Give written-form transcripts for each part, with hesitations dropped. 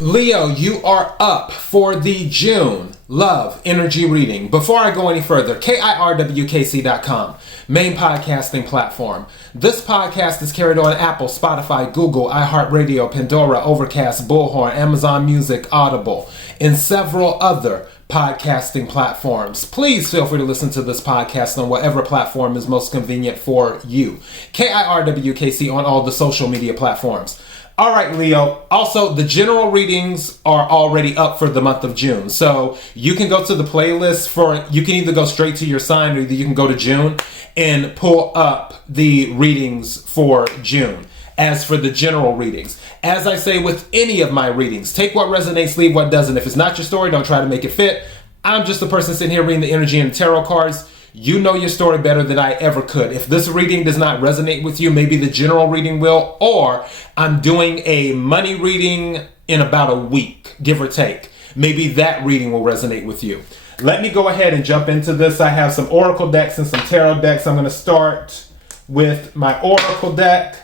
Leo, you are up for the June Love Energy Reading. Before I go any further, KIRWKC.com, main podcasting platform. This podcast is carried on Apple, Spotify, Google, iHeartRadio, Pandora, Overcast, Bullhorn, Amazon Music, Audible, and several other podcasting platforms. Please feel free to listen to this podcast on whatever platform is most convenient for you. KIRWKC on all the social media platforms. All right, Leo. Also, the general readings are already up for the month of June. So you can go to the playlist you can either go straight to your sign or you can go to June and pull up the readings for June. As for the general readings, as I say with any of my readings, take what resonates, leave what doesn't. If it's not your story, don't try to make it fit. I'm just a person sitting here reading the energy and the tarot cards. You know your story better than I ever could. If this reading does not resonate with you, maybe the general reading will, or I'm doing a money reading in about a week, give or take. Maybe that reading will resonate with you. Let me go ahead and jump into this. I have some oracle decks and some tarot decks. I'm going to start with my oracle deck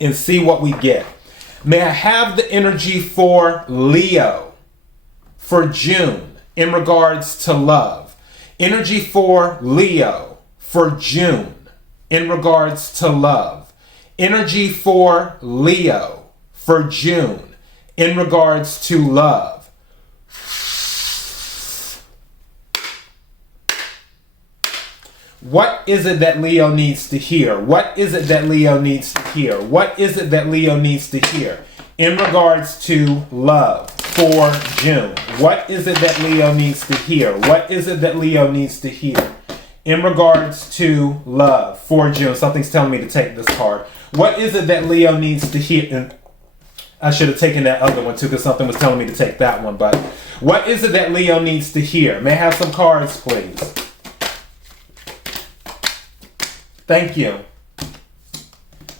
and see what we get. May I have the energy for Leo for June in regards to love? Energy for Leo for June in regards to love. Energy for Leo for June in regards to love. What is it that Leo needs to hear? What is it that Leo needs to hear? What is it that Leo needs to hear in regards to love for June? What is it that Leo needs to hear? What is it that Leo needs to hear in regards to love for June? Something's telling me to take this card. What is it that Leo needs to hear? And I should have taken that other one too because something was telling me to take that one. But what is it that Leo needs to hear? May I have some cards, please? Thank you.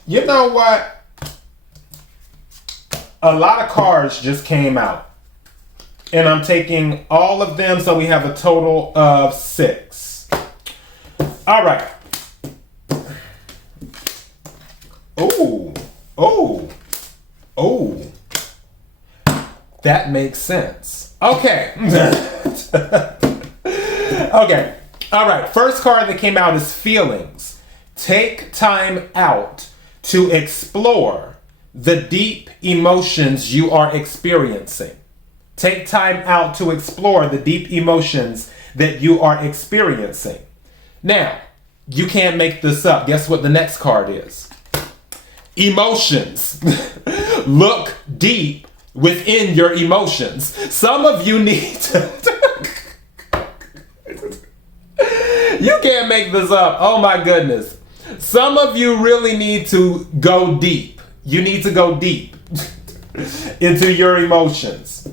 You know what? A lot of cards just came out. And I'm taking all of them, so we have a total of 6. All right. Oh. That makes sense. Okay. Okay. All right. First card that came out is feelings. Take time out to explore the deep emotions you are experiencing. Take time out to explore the deep emotions that you are experiencing. Now, you can't make this up. Guess what the next card is? Emotions. Look deep within your emotions. Some of you need to... You can't make this up. Oh my goodness. Some of you really need to go deep. You need to go deep into your emotions.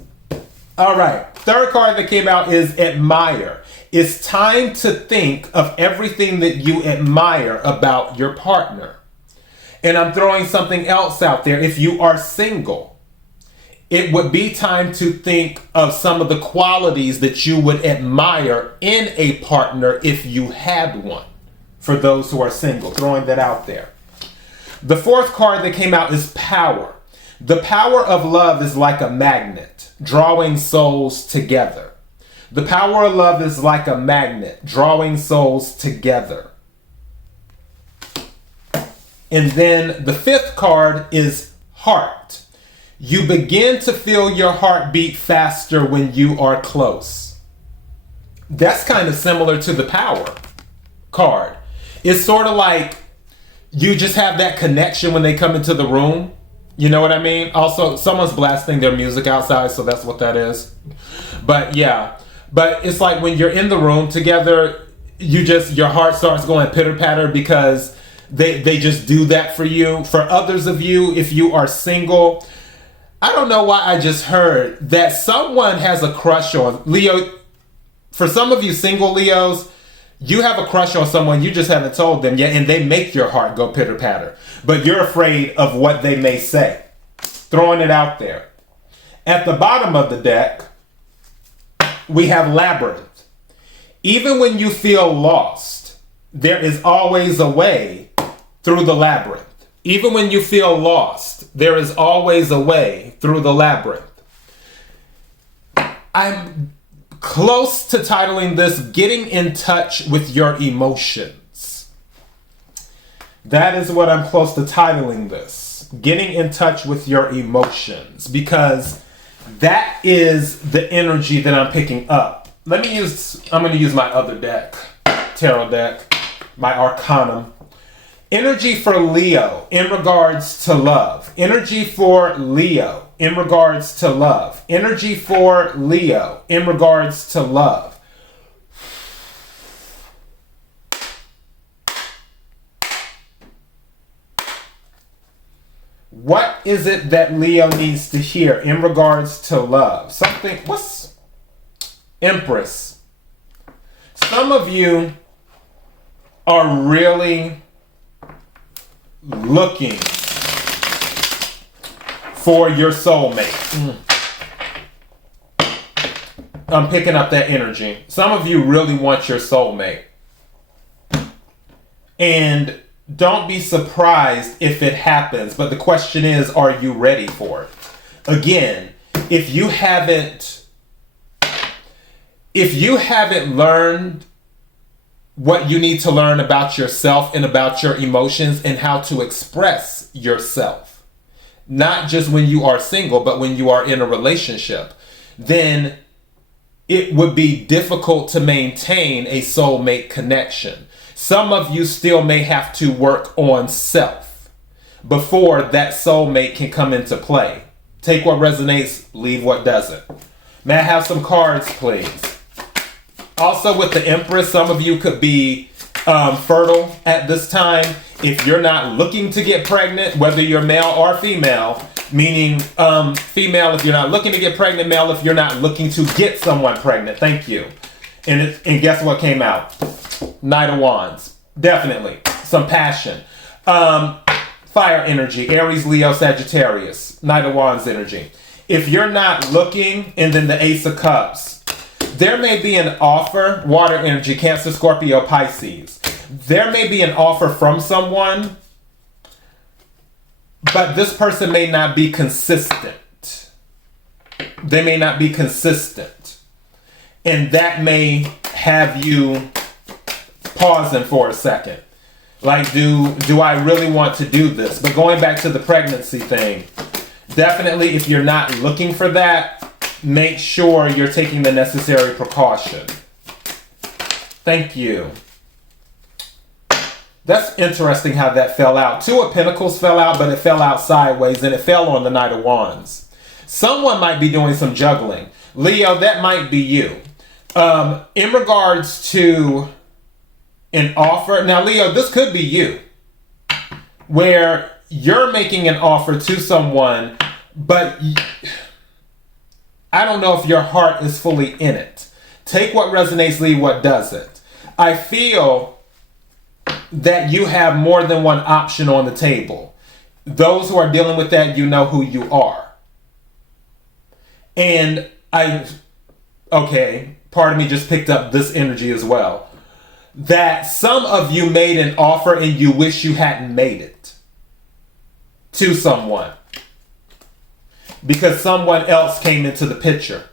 All right. Third card that came out is admire. It's time to think of everything that you admire about your partner. And I'm throwing something else out there. If you are single, it would be time to think of some of the qualities that you would admire in a partner if you had one. For those who are single, throwing that out there. The fourth card that came out is power. The power of love is like a magnet, drawing souls together. The power of love is like a magnet, drawing souls together. And then the fifth card is heart. You begin to feel your heart beat faster when you are close. That's kind of similar to the power card. It's sort of like you just have that connection when they come into the room. You know what I mean? Also, someone's blasting their music outside, so that's what that is. But yeah, but it's like when you're in the room together, your heart starts going pitter patter because they just do that for you. For others of you, if you are single, I don't know why I just heard that someone has a crush on Leo. For some of you single Leos, you have a crush on someone, you just haven't told them yet, and they make your heart go pitter patter. But you're afraid of what they may say. Throwing it out there. At the bottom of the deck, we have Labyrinth. Even when you feel lost, there is always a way through the labyrinth. Even when you feel lost, there is always a way through the labyrinth. I'm close to titling this Getting in Touch with Your Emotions. That is what I'm close to titling this. Getting in touch with your emotions. Because that is the energy that I'm picking up. I'm going to use my other deck, tarot deck, my Arcanum. Energy for Leo in regards to love. Energy for Leo in regards to love. Energy for Leo in regards to love. What is it that Leo needs to hear in regards to love? What's Empress? Some of you are really looking for your soulmate. I'm picking up that energy. Some of you really want your soulmate. And don't be surprised if it happens. But the question is, are you ready for it? Again, if you haven't learned what you need to learn about yourself and about your emotions and how to express yourself, not just when you are single, but when you are in a relationship, then it would be difficult to maintain a soulmate connection. Some of you still may have to work on self before that soulmate can come into play. Take what resonates, leave what doesn't. May I have some cards, please? Also with the Empress, some of you could be fertile at this time. If you're not looking to get pregnant, whether you're male or female, meaning female if you're not looking to get pregnant, male if you're not looking to get someone pregnant. Thank you. And guess what came out? Knight of Wands. Definitely. Some passion. Fire energy. Aries, Leo, Sagittarius. Knight of Wands energy. If you're not looking, and then the Ace of Cups. There may be an offer, water energy, Cancer, Scorpio, Pisces. There may be an offer from someone, but this person may not be consistent. They may not be consistent. And that may have you pausing for a second. Like, do I really want to do this? But going back to the pregnancy thing, definitely if you're not looking for that, make sure you're taking the necessary precaution. Thank you. That's interesting how that fell out. Two of Pentacles fell out, but it fell out sideways, and it fell on the Knight of Wands. Someone might be doing some juggling. Leo, that might be you. In regards to an offer, now Leo, this could be you, where you're making an offer to someone, but I don't know if your heart is fully in it. Take what resonates, leave what doesn't. I feel that you have more than one option on the table. Those who are dealing with that, you know who you are. And part of me just picked up this energy as well. That some of you made an offer and you wish you hadn't made it to someone, because someone else came into the picture.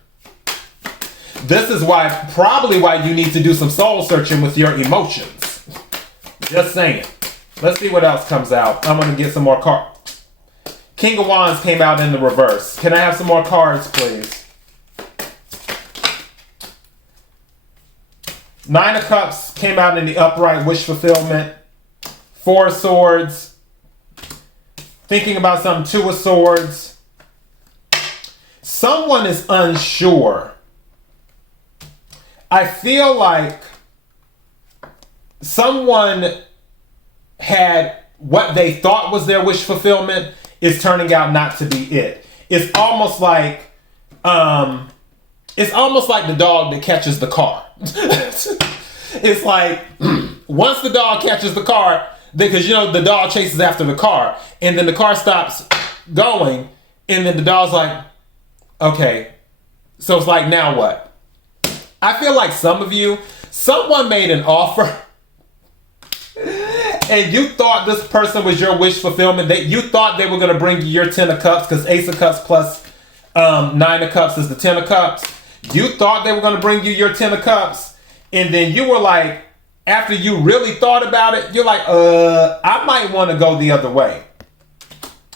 This is probably why you need to do some soul searching with your emotions. Just saying. Let's see what else comes out. I'm going to get some more cards. King of Wands came out in the reverse. Can I have some more cards, please? Nine of Cups came out in the upright, wish fulfillment. Four of Swords. Thinking about something, Two of Swords. Someone is unsure. I feel like someone had what they thought was their wish fulfillment is turning out not to be it. It's almost like the dog that catches the car. It's like once the dog catches the car, because the dog chases after the car, and then the car stops going, and then the dog's like, okay, so it's like, now what? I feel like some of you, someone made an offer and you thought this person was your wish fulfillment. You thought they were going to bring you your 10 of Cups, because Ace of Cups plus 9 of Cups is the 10 of Cups. You thought they were going to bring you your 10 of cups, and then you were like, after you really thought about it, you're like, I might want to go the other way.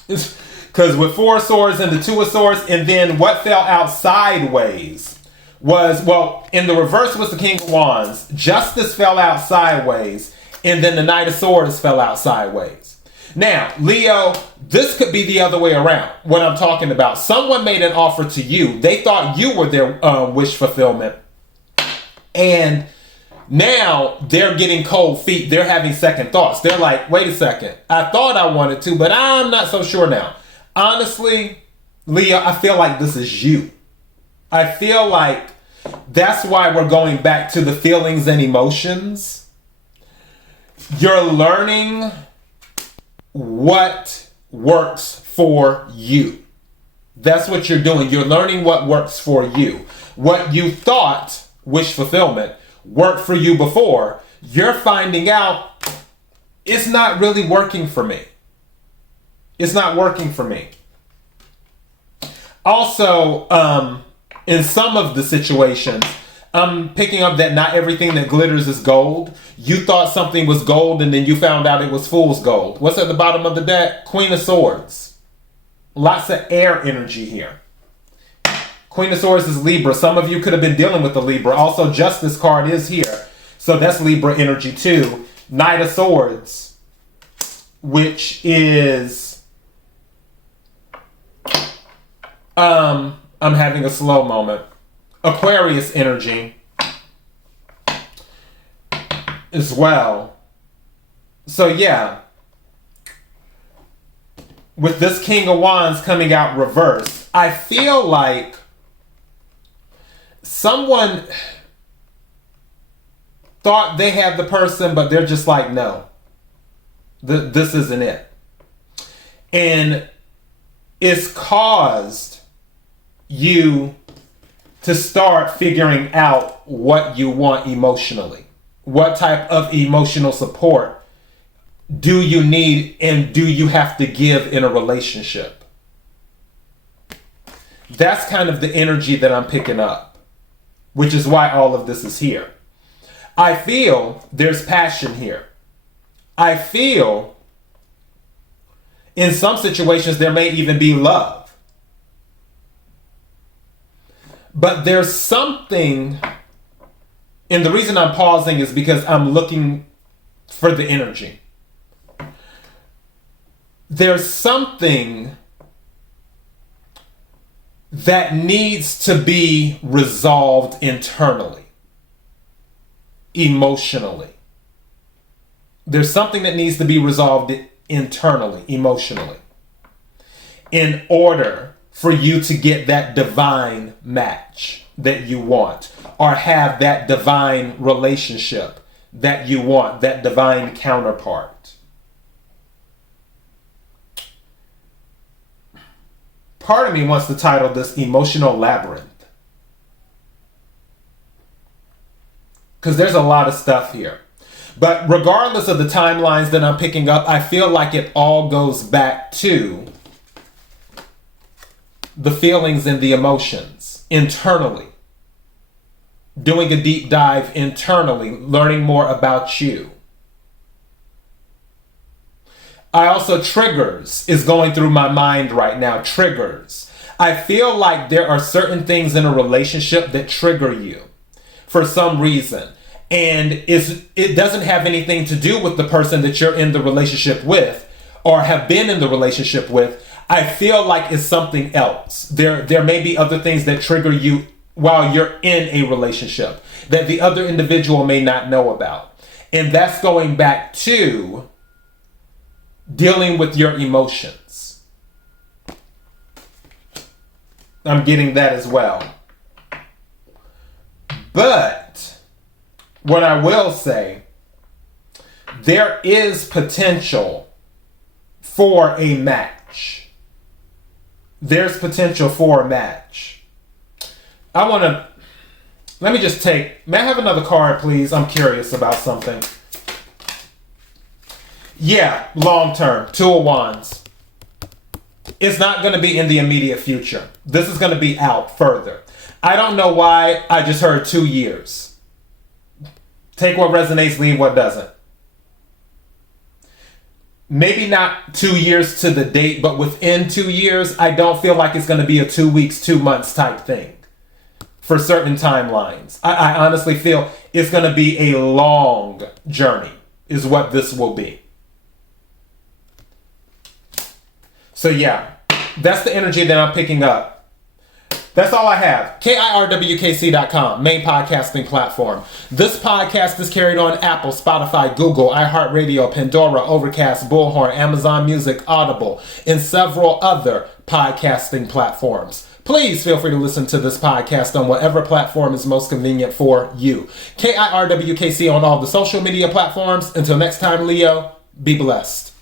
Because with 4 of swords and the 2 of swords, and then what fell out sideways was, well, in the reverse was the King of Wands. Justice fell out sideways, and then the Knight of Swords fell out sideways. Now, Leo, this could be the other way around. What I'm talking about. Someone made an offer to you. They thought you were their wish fulfillment. And now they're getting cold feet. They're having second thoughts. They're like, wait a second. I thought I wanted to, but I'm not so sure now. Honestly, Leo, I feel like this is you. I feel like that's why we're going back to the feelings and emotions. You're learning what works for you. That's what you're doing. You're learning what works for you. What you thought, wish fulfillment, worked for you before, you're finding out it's not really working for me. It's not working for me. Also, in some of the situations, I'm picking up that not everything that glitters is gold. You thought something was gold and then you found out it was fool's gold. What's at the bottom of the deck? Queen of Swords. Lots of air energy here. Queen of Swords is Libra. Some of you could have been dealing with the Libra. Also, Justice card is here. So that's Libra energy too. Knight of Swords, which is... I'm having a slow moment. Aquarius energy as well. So yeah, with this King of Wands coming out reversed, I feel like someone thought they had the person, but they're just like, no, this isn't it. And it's caused you to start figuring out what you want emotionally. What type of emotional support do you need and do you have to give in a relationship? That's kind of the energy that I'm picking up, which is why all of this is here. I feel there's passion here. I feel in some situations there may even be love. But there's something, and the reason I'm pausing is because I'm looking for the energy. There's something that needs to be resolved internally, emotionally. There's something that needs to be resolved internally, emotionally, in order for you to get that divine match that you want, or have that divine relationship that you want, that divine counterpart. Part of me wants to title this Emotional Labyrinth, because there's a lot of stuff here. But regardless of the timelines that I'm picking up, I feel like it all goes back to the feelings and the emotions internally. Doing a deep dive internally, learning more about you. I also, triggers is going through my mind right now. Triggers. I feel like there are certain things in a relationship that trigger you for some reason. And it doesn't have anything to do with the person that you're in the relationship with or have been in the relationship with. I feel like it's something else. There may be other things that trigger you while you're in a relationship that the other individual may not know about. And that's going back to dealing with your emotions. I'm getting that as well. But what I will say, there is potential for a match. There's potential for a match. Let me just take, may I have another card, please? I'm curious about something. Yeah, long term, 2 of Wands. It's not going to be in the immediate future. This is going to be out further. I don't know why I just heard 2 years. Take what resonates, leave what doesn't. Maybe not 2 years to the date, but within 2 years, I don't feel like it's going to be a 2 weeks, 2 months type thing for certain timelines. I honestly feel it's going to be a long journey is what this will be. So yeah, that's the energy that I'm picking up. That's all I have. KIRWKC.com, main podcasting platform. This podcast is carried on Apple, Spotify, Google, iHeartRadio, Pandora, Overcast, Bullhorn, Amazon Music, Audible, and several other podcasting platforms. Please feel free to listen to this podcast on whatever platform is most convenient for you. KIRWKC on all the social media platforms. Until next time, Leo, be blessed.